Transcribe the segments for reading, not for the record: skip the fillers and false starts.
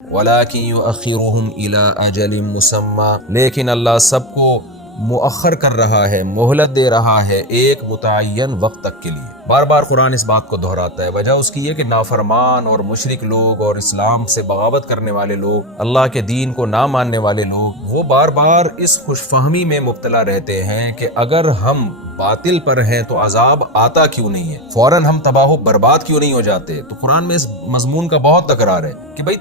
وَلَٰكِن يُؤَخِّرُهُمْ إِلَىٰ أَجَلٍ مُّسَمًّى، لیکن اللہ سب کو مؤخر کر رہا ہے، مہلت دے رہا ہے ایک متعین وقت تک کے لیے۔ بار بار قرآن اس بات کو دہراتا ہے، وجہ اس کی یہ کہ نافرمان اور مشرک لوگ اور اسلام سے بغاوت کرنے والے لوگ، اللہ کے دین کو نہ ماننے والے لوگ، وہ بار بار اس خوش فہمی میں مبتلا رہتے ہیں کہ اگر ہم باطل پر ہیں تو عذاب آتا کیوں نہیں ہے، فوراً ہم تباہ و برباد کیوں نہیں ہو جاتے۔ تو قرآن میں اس مضمون کا بہت تکرار ہے کہ بھئی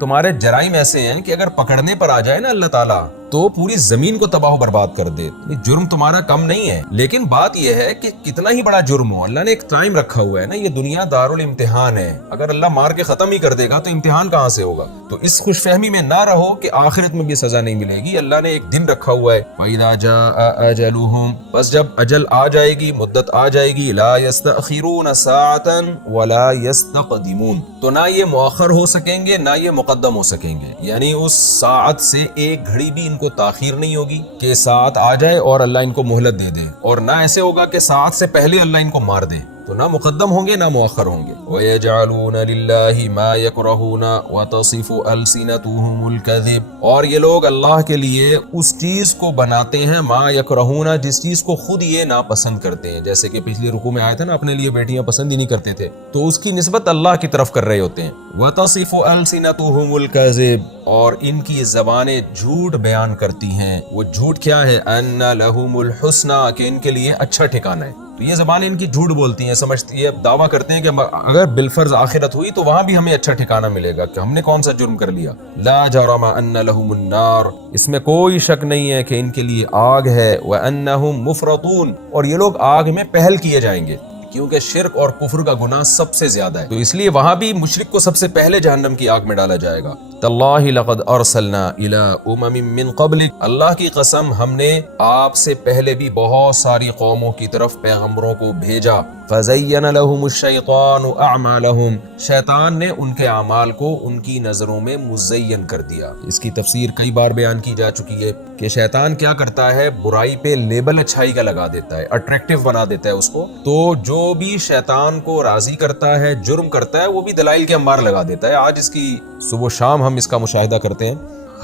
تمہارے جرائم ایسے ہیں کہ اگر پکڑنے پر آ جائے نا اللہ تعالیٰ تو پوری زمین کو تباہ و برباد کر دے۔ جرم تمہارا کم نہیں ہے، لیکن بات یہ ہے کہ کتنا ہی بڑا جرم ہو، اللہ نے ایک ٹائم رکھا ہوا ہے نا، یہ دنیا دارالامتحان ہے، اگر اللہ مار کے ختم ہی کر دے گا تو امتحان کہاں سے ہوگا؟ تو اس خوش فہمی میں نہ رہو کہ آخرت میں بھی سزا نہیں ملے گی، اللہ نے ایک دن رکھا ہوا ہے۔ وَإِذَا جَاءَ أَجَلُهُمْ، بس جب اجل آ جائے گی، مدت آ جائے گی، لَا يَسْتَأْخِرُونَ سَاعَةً وَلَا يَسْتَقْدِمُونَ، تو نہ یہ مؤخر ہو سکیں گے نہ یہ مقدم ہو سکیں گے، یعنی اس ساعت سے ایک گھڑی بھی ان کو تاخیر نہیں ہوگی کہ ساعت آ جائے اور اللہ ان کو مہلت دے دے، اور نہ ایسے ہوگا کہ ساعت سے پہلے اللہ ان کو مار دے، تو نہ مقدم ہوں گے نہ مؤخر ہوں گے۔ وَيَجْعَلُونَ لِلَّهِ مَا يَكْرَهُونَ وَتَصِفُ أَلْسِنَتُهُمُ الْكَذِبَ، اور یہ لوگ اللہ کے لیے اس چیز کو بناتے ہیں ما یکرہون، جس چیز کو خود یہ ناپسند کرتے ہیں، جیسے کہ پچھلی رکوع میں آیا تھا نا، اپنے لیے بیٹیاں پسند ہی نہیں کرتے تھے تو اس کی نسبت اللہ کی طرف کر رہے ہوتے ہیں۔ وَتَصِفُ أَلْسِنَتُهُمُ الْكَذِبَ، اور ان کی زبانیں جھوٹ بیان کرتی ہیں۔ وہ جھوٹ کیا ہے؟ أَنَّ لَهُمُ الْحُسْنَى، کہ ان کے لیے اچھا ٹھکانہ ہے۔ تو یہ زبانیں ان کی جھوٹ بولتی ہیں، سمجھتی ہے، دعویٰ کرتے ہیں کہ اگر بالفرض آخرت ہوئی تو وہاں بھی ہمیں اچھا ٹھکانہ ملے گا، کہ ہم نے کون سا جرم کر لیا۔ لا جرم ان لهم النار، اس میں کوئی شک نہیں ہے کہ ان کے لیے آگ ہے۔ وانہم مفرطون، اور یہ لوگ آگ میں پہل کیے جائیں گے، کیونکہ شرک اور کفر کا گناہ سب سے زیادہ ہے، تو اس لیے وہاں بھی مشرک کو سب سے پہلے جہنم کی آگ میں ڈالا جائے گا۔ تاللہ لقد ارسلنا الى امم من قبلک، اللہ کی قسم ہم نے آپ سے پہلے بھی بہت ساری قوموں کی طرف پیغمبروں کو بھیجا۔ فزین لهم الشیطان اعمالهم، شیطان نے ان کے اعمال کو ان کی نظروں میں مزین کر دیا۔ اس کی تفسیر کئی بار بیان کی جا چکی ہے کہ شیطان کیا کرتا ہے، برائی پہ لیبل اچھائی کا لگا دیتا ہے، اٹریکٹیو بنا دیتا ہے اس کو، تو جو بھی شیطان کو راضی کرتا ہے، جرم کرتا ہے، وہ بھی دلائل کے انبار لگا دیتا ہے۔ آج اس کی صبح و شام ہم اس کا مشاہدہ کرتے ہیں،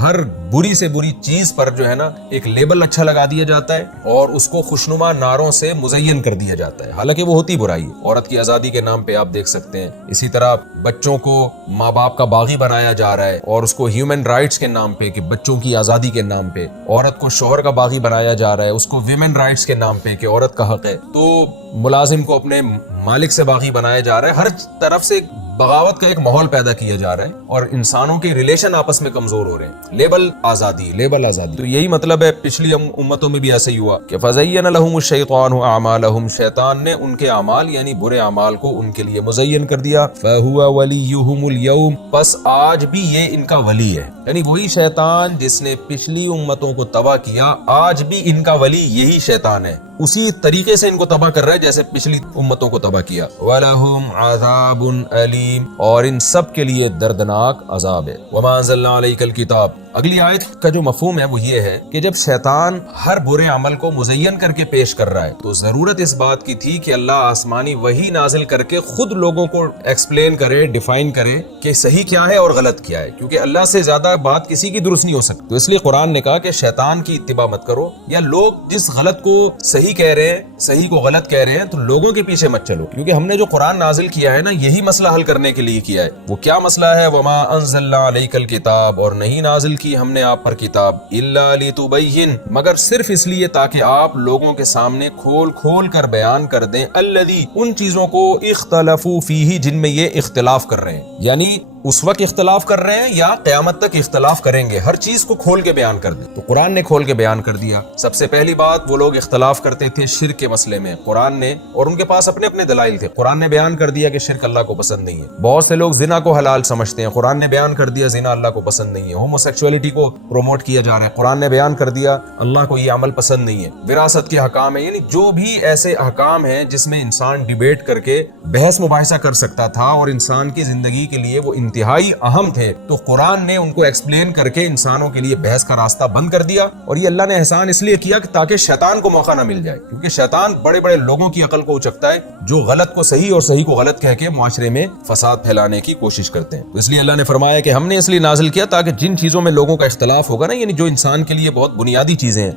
ہر بری سے بری چیز پر جو ہے نا ایک لیبل اچھا لگا دیا جاتا ہے اور اس کو خوشنما نعروں سے مزین کر دیا جاتا ہے، حالانکہ وہ ہوتی برائی ہے۔ عورت کی آزادی کے نام پہ آپ دیکھ سکتے ہیں، اسی طرح بچوں کو ماں باپ کا باغی بنایا جا رہا ہے، اور اس کو ہیومن رائٹس کے نام پہ کہ بچوں کی آزادی کے نام پہ، عورت کو شوہر کا باغی بنایا جا رہا ہے، اس کو ویمن رائٹس کے نام پہ کہ عورت کا حق ہے، تو ملازم کو اپنے مالک سے باغی بنایا جا رہا ہے، ہر طرف سے بغاوت کا ایک ماحول پیدا کیا جا رہا ہے، اور انسانوں کے ریلیشن آپس میں کمزور ہو رہے ہیں۔ لیبل آزادی، لیبل آزادی، تو یہی مطلب ہے۔ پچھلی امتوں میں بھی ایسے ہی ہوا کہ فزین لهم الشیطان اعمالهم، شیطان نے ان کے اعمال یعنی برے اعمال کو ان کے لیے مزین کر دیا۔ فهو ولیہم اليوم، پس آج بھی یہ ان کا ولی ہے، یعنی وہی شیطان جس نے پچھلی امتوں کو تباہ کیا، آج بھی ان کا ولی یہی شیطان ہے، اسی طریقے سے ان کو تباہ کر رہا ہے جیسے پچھلی امتوں کو تباہ کیا۔ وَلَهُمْ عَذَابٌ أَلِيمٌ، اور ان سب کے لیے دردناک عذاب ہے۔ وَمَا أَنزَلْنَا عَلَيْكَ الْكِتَابَ، اگلی آیت کا جو مفہوم ہے وہ یہ ہے کہ جب شیطان ہر برے عمل کو مزین کر کے پیش کر رہا ہے تو ضرورت اس بات کی تھی کہ اللہ آسمانی وحی نازل کر کے خود لوگوں کو ایکسپلین کرے، ڈیفائن کرے کہ صحیح کیا ہے اور غلط کیا ہے، کیونکہ اللہ سے زیادہ بات کسی کی درست نہیں ہو سکتی۔ تو اس لیے قرآن نے کہا کہ شیطان کی اتباع مت کرو، یا لوگ جس غلط کو صحیح کہہ رہے ہیں، صحیح کو غلط کہہ رہے ہیں، تو لوگوں کے پیچھے مت چلو، کیونکہ ہم نے جو قرآن نازل کیا ہے نا، یہی مسئلہ حل کرنے کے لیے کیا ہے۔ وہ کیا مسئلہ ہے؟ وما انزلنا علیک الکتاب، اور نہیں نازل کی ہم نے آپ پر کتاب، الا لتبین، مگر صرف اس لیے تاکہ آپ لوگوں کے سامنے کھول کھول کر بیان کر دیں، الذی، ان چیزوں کو، اختلفوا فیہ، جن میں یہ اختلاف کر رہے ہیں، یعنی اس وقت اختلاف کر رہے ہیں یا قیامت تک اختلاف کریں گے، ہر چیز کو کھول کے بیان کر دیں۔ تو قرآن نے کھول کے بیان کر دیا۔ سب سے پہلی بات، وہ لوگ اختلاف کرتے تھے شرک کے مسئلے میں، قرآن نے، اور ان کے پاس اپنے اپنے دلائل تھے، قرآن نے بیان کر دیا کہ شرک اللہ کو پسند نہیں ہے۔ بہت سے لوگ زنا کو حلال سمجھتے ہیں، قرآن نے بیان کر دیا زنا اللہ کو پسند نہیں ہے۔ ہومو سیکسولیٹی کو پروموٹ کیا جا رہا ہے، قرآن نے بیان کر دیا اللہ کو یہ عمل پسند نہیں ہے۔ وراثت کے حکام ہیں، یعنی جو بھی ایسے احکام ہیں جس میں انسان ڈیبیٹ کر کے بحث مباحثہ کر سکتا تھا اور انسان کی زندگی کے لیے وہ انتہائی اہم تھے تو قرآن نے ان کو ایکسپلین کر کے انسانوں کے لیے بحث کا راستہ بند کر دیا. اور یہ اللہ نے احسان اس لیے کیا کہ تاکہ شیطان کو موقع نہ مل جائے, کیونکہ شیطان بڑے بڑے لوگوں کی عقل کو اچکتا ہے جو غلط کو صحیح اور صحیح کو غلط کہہ کے معاشرے میں فساد پھیلانے کی کوشش کرتے ہیں. تو اس لیے اللہ نے فرمایا کہ ہم نے اس لیے نازل کیا تاکہ جن چیزوں میں لوگوں کا اختلاف ہوگا نا, یعنی جو انسان کے لیے بہت بنیادی چیزیں ہیں,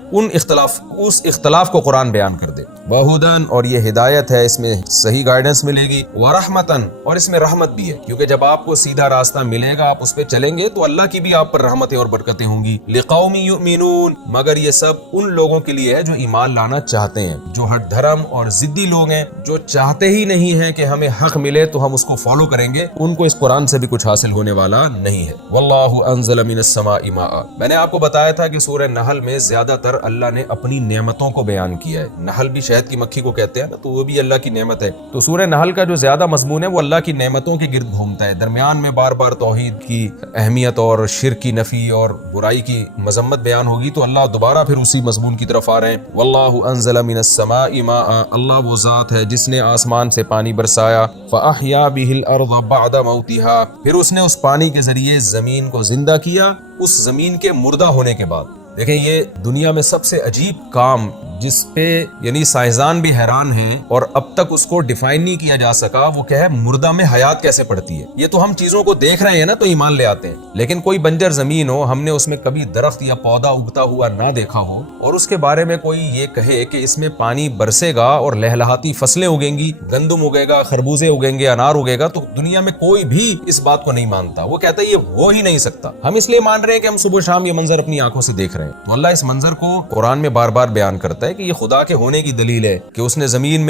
اس اختلاف کو قرآن بیان کر دے. وہدن, اور یہ ہدایت ہے, اس میں صحیح گائیڈنس ملے گی. ورحمتن, اور اس میں رحمت بھی ہے, کیونکہ جب آپ کو سیدھا راستہ ملے گا آپ اس پہ چلیں گے تو اللہ کی بھی آپ پر رحمتیں اور برکتیں ہوں گی. لقوم یؤمنون, مگر یہ سب ان لوگوں کے لیے ہے جو ایمان لانا چاہتے ہیں, جو ہٹ دھرم اور ضدی لوگ ہیں, جو چاہتے ہی نہیں ہیں کہ ہمیں حق ملے تو ہم اس کو فالو کریں گے, ان کو اس قرآن سے بھی کچھ حاصل ہونے والا نہیں ہے. واللہ انزل من السماء ماء, میں نے آپ کو بتایا تھا کہ سورہ نحل میں زیادہ تر اللہ نے اپنی نعمتوں کو بیان کیا ہے. نحل بھی شہد کی مکھی کو کہتے ہیں نا, تو وہ بھی اللہ کی نعمت ہے. تو سورہ نحل کا جو زیادہ مضمون ہے وہ اللہ کی نعمتوں کے گرد گھومتا ہے. درمیان میں بار بار توحید کی اہمیت اور شرک کی نفی اور برائی کی مذمت بیان ہوگی, تو اللہ دوبارہ پھر اسی مضمون کی طرف آ رہے ہیں. واللہ انزل من السماء ماء, اللہ وہ ذات ہے جس نے آسمان سے پانی برسایا. فاحیا به الارض بعد موتها, پھر اس نے اس پانی کے ذریعے زمین کو زندہ کیا اس زمین کے مردہ ہونے کے بعد. دیکھیں یہ دنیا میں سب سے عجیب کام جس پہ یعنی سائنسدان بھی حیران ہیں اور اب تک اس کو ڈیفائن نہیں کیا جا سکا, وہ کیا ہے مردہ میں حیات کیسے پڑتی ہے. یہ تو ہم چیزوں کو دیکھ رہے ہیں نا تو ایمان لے آتے ہیں, لیکن کوئی بنجر زمین ہو, ہم نے اس میں کبھی درخت یا پودا اگتا ہوا نہ دیکھا ہو, اور اس کے بارے میں کوئی یہ کہے کہ اس میں پانی برسے گا اور لہلہاتی فصلیں اگیں گی, گندم اگے گا, خربوزے اگیں گے, انار اگے گا, تو دنیا میں کوئی بھی اس بات کو نہیں مانتا. وہ کہتا ہے یہ ہو ہی نہیں سکتا. ہم اس لیے مان رہے ہیں کہ ہم صبح شام یہ منظر اپنی آنکھوں سے دیکھ رہے ہیں. تو اللہ اس منظر کو قرآن میں بار بار بیان کرتا ہے کہ یہ خدا کے ہونے کی دلیل ہے کہ اس نے زمین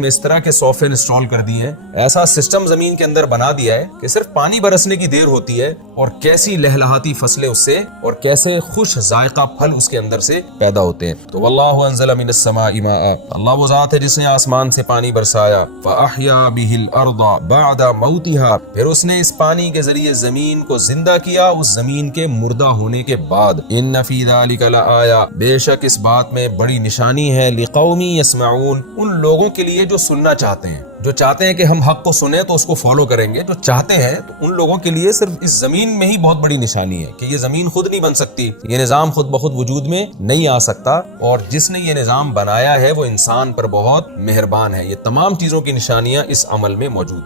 میں اس طرح کے سافٹ انسٹال کر دیے ہیں, ایسا سسٹم زمین کے اندر بنا دیا ہے کہ صرف پانی برسنے کی دیر ہوتی ہے اور کیسی لہلہاتی فصلیں اس سے اور کیسے خوش ذائقہ پھل اس کے اندر سے پیدا ہوتے ہیں. تو واللہ انزل من السماء ماء, اللہ وہ ذات ہے جس نے آسمان سے پانی برسایا. فاحیا به الارض بعد موتها, پھر اس نے اس پانی کے ذریعے زمین کو زندہ کیا اس زمین کے مردہ ہونے کے بعد. ان فی ذلک لآیا, بے شک اس بات میں بڑی نشانی ہے. لقوم یسمعون, ان لوگوں کے لیے جو سننا چاہتے ہیں, جو چاہتے ہیں کہ ہم حق کو سنیں تو اس کو فالو کریں گے, جو چاہتے ہیں, تو ان لوگوں کے لیے صرف اس زمین میں ہی بہت بڑی نشانی ہے کہ یہ زمین خود نہیں بن سکتی, یہ نظام خود بخود وجود میں نہیں آ سکتا, اور جس نے یہ نظام بنایا ہے وہ انسان پر بہت مہربان ہے. یہ تمام چیزوں کی نشانیاں اس عمل میں موجود ہیں.